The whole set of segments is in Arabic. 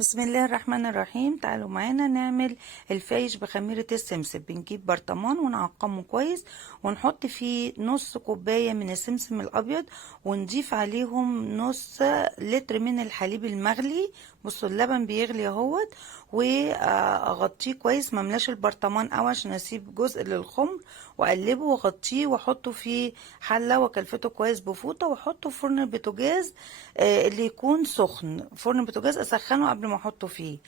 بسم الله الرحمن الرحيم. تعالوا معانا نعمل الفايش بخميرة السمسم. بنجيب برطمان ونعقمه كويس ونحط فيه نص كوباية من السمسم الأبيض ونضيف عليهم نص لتر من الحليب المغلي. بصوا اللبن بيغلي اهوت، واغطيه كويس، مملاش البرطمان قوي عشان اسيب جزء للخمر، واقلبه واغطيه واحطه في حله واكلفته كويس بفوطه واحطه في فرن البوتاجاز اللي يكون سخن. فرن البوتاجاز اسخنه قبل ما احطه فيه،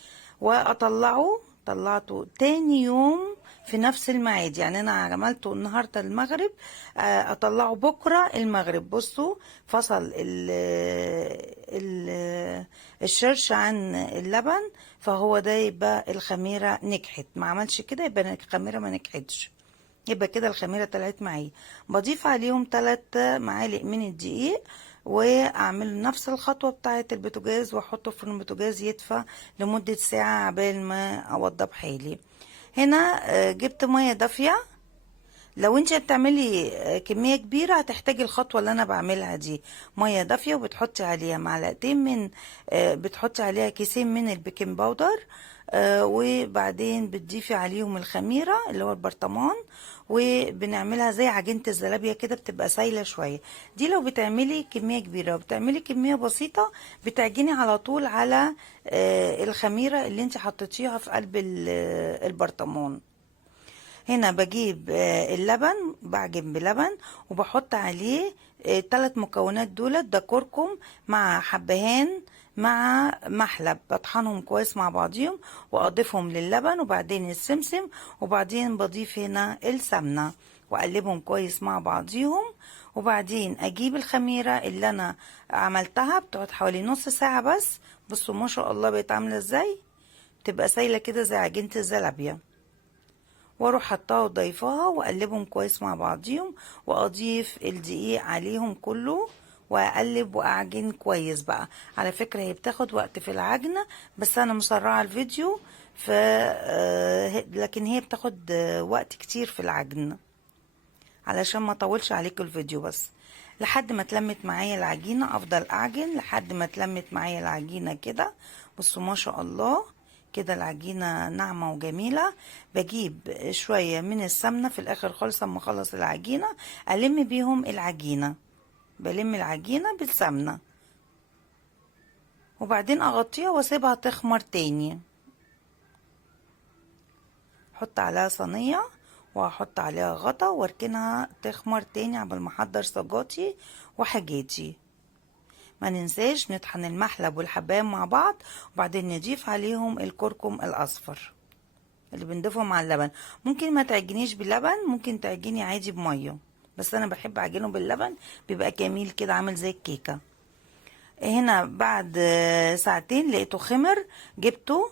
طلعته تاني يوم في نفس الميعاد. يعني انا عملته النهارده المغرب، اطلعه بكره المغرب. بصوا فصل الشرش عن اللبن، فهو ده يبقى الخميره نجحت. ما عملش كده يبقى الخميره ما نجحتش، يبقى كده الخميره طلعت معايا. بضيف عليهم 3 معالق من الدقيق، واعمل نفس الخطوه بتاعه البوتاجاز واحطه في البوتاجاز يدفى لمده ساعه عبال ما اوضب حالي. هنا جبت ميه دافيه. لو انت هتعملي كمية كبيرة هتحتاجي الخطوة اللي انا بعملها دي. مية دافية، وبتحطي عليها معلقتين من بتحطي عليها كيسين من البيكنج باودر، وبعدين بتضيفي عليهم الخميرة اللي هو البرطمان، وبنعملها زي عجينة الزلابية كده، بتبقى سايلة شوية. دي لو بتعملي كمية كبيرة، وبتعملي كمية بسيطة بتعجني على طول على الخميرة اللي انت حطيتيها في قلب البرطمان. هنا بجيب اللبن، بعجن بلبن وبحط عليه 3 مكونات دولت. ده كركم مع حبهان مع محلب، بطحنهم كويس مع بعضيهم واضيفهم للبن، وبعدين السمسم، وبعدين بضيف هنا السمنة واقلبهم كويس مع بعضيهم. وبعدين اجيب الخميرة اللي انا عملتها، بتقعد حوالي نص ساعة بس. بصوا ما شاء الله بقت عاملة ازاي، تبقى سايلة كده زي عجينة الزلابية. واروح حطاها وضيفاها واقلبهم كويس مع بعضيهم، واضيف الدقيق عليهم كله واقلب واعجن كويس بقى. على فكرة هي بتاخد وقت في العجنة، بس انا مسرعة الفيديو، لكن هي بتاخد وقت كتير في العجن علشان ما اطولش عليكم الفيديو. بس لحد ما اتلمت معايا العجينة افضل اعجن لحد ما اتلمت معايا العجينة كده. بصوا ما شاء الله كده العجينة ناعمة وجميلة. بجيب شوية من السمنة في الاخر خالص اما اخلص العجينة، الم بيهم العجينة، بلم العجينة بالسمنة، وبعدين اغطيها واسيبها تخمر تاني. احط عليها صينية وهحط عليها غطا واركنها تخمر تاني قبل ما احضر صاجاتي وحاجاتي. ما ننساش نطحن المحلب والحباية مع بعض، وبعدين نضيف عليهم الكركم الاصفر اللي بنضيفهم على اللبن. ممكن ما تعجنيش باللبن، ممكن تعجني عادي بميه، بس انا بحب اعجنه باللبن، بيبقى جميل كده عامل زي الكيكه. هنا بعد ساعتين لقيته خمر، جبته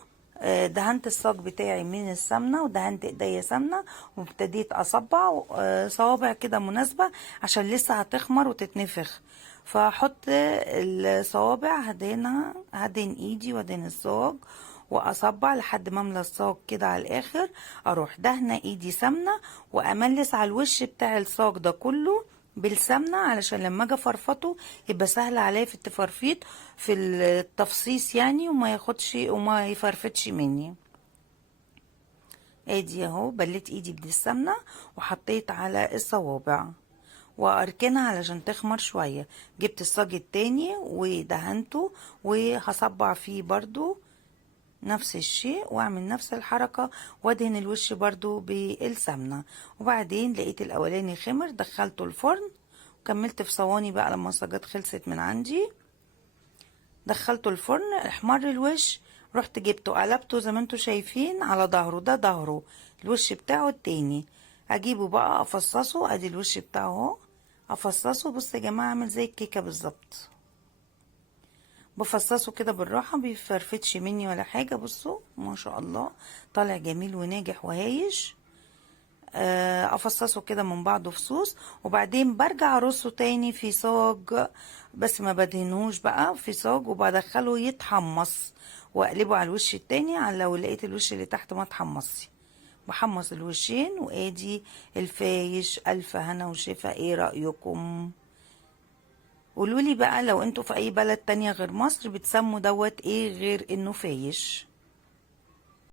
دهنت الصاج بتاعي من السمنة، ودهنت ايديا سمنة، وابتديت اصبع صوابع كده مناسبة عشان لسه هتخمر وتتنفخ. فاحط الصوابع هدهنها، هدهن ايدي وادهن الصاج واصبع لحد ما املى الصاج كده على الاخر. اروح دهنه ايدي سمنه واملس على الوش بتاع الصاج ده كله بالسمنه، علشان لما اجي افرفطه يبقى سهل عليا في التفرفيط، في التفصيص يعني، وما ياخدش وما يفرفتش مني. ادي اهو بليت ايدي بالسمنه وحطيت على الصوابع واركنها علشان تخمر شويه. جبت الصاج التاني ودهنته وهصبع فيه برضو نفس الشيء، واعمل نفس الحركة وادهن الوش برضو بالسمنة. وبعدين لقيت الاولاني خمر، دخلته الفرن وكملت في صواني بقى. لما الصاجات خلصت من عندي دخلته الفرن، احمر الوش، رحت جبته قلبته زي ما انتوا شايفين على ظهره. ده ظهره، الوش بتاعه التاني. اجيبه بقى افصصه، ادي الوش بتاعه اهو، افصصه. بص يا جماعة عامل زي الكيكة بالظبط، بفصصه كده بالراحة، بيفرفتش مني ولا حاجة. بصوا ما شاء الله طالع جميل وناجح وهايش. افصصه كده من بعضه فصوص، وبعدين برجع ارصه تاني في صاج، بس ما بدهنوش بقى في صاج، وبدخله يتحمص واقلبه على الوش التاني على لو لقيت الوش اللي تحت ما اتحمصش. بحمص الوشين، وادي الفايش. الف هنا وشفا، ايه رأيكم؟ قولولي بقى لو انتوا في اي بلد تانية غير مصر بتسموا دوت ايه غير انه فايش.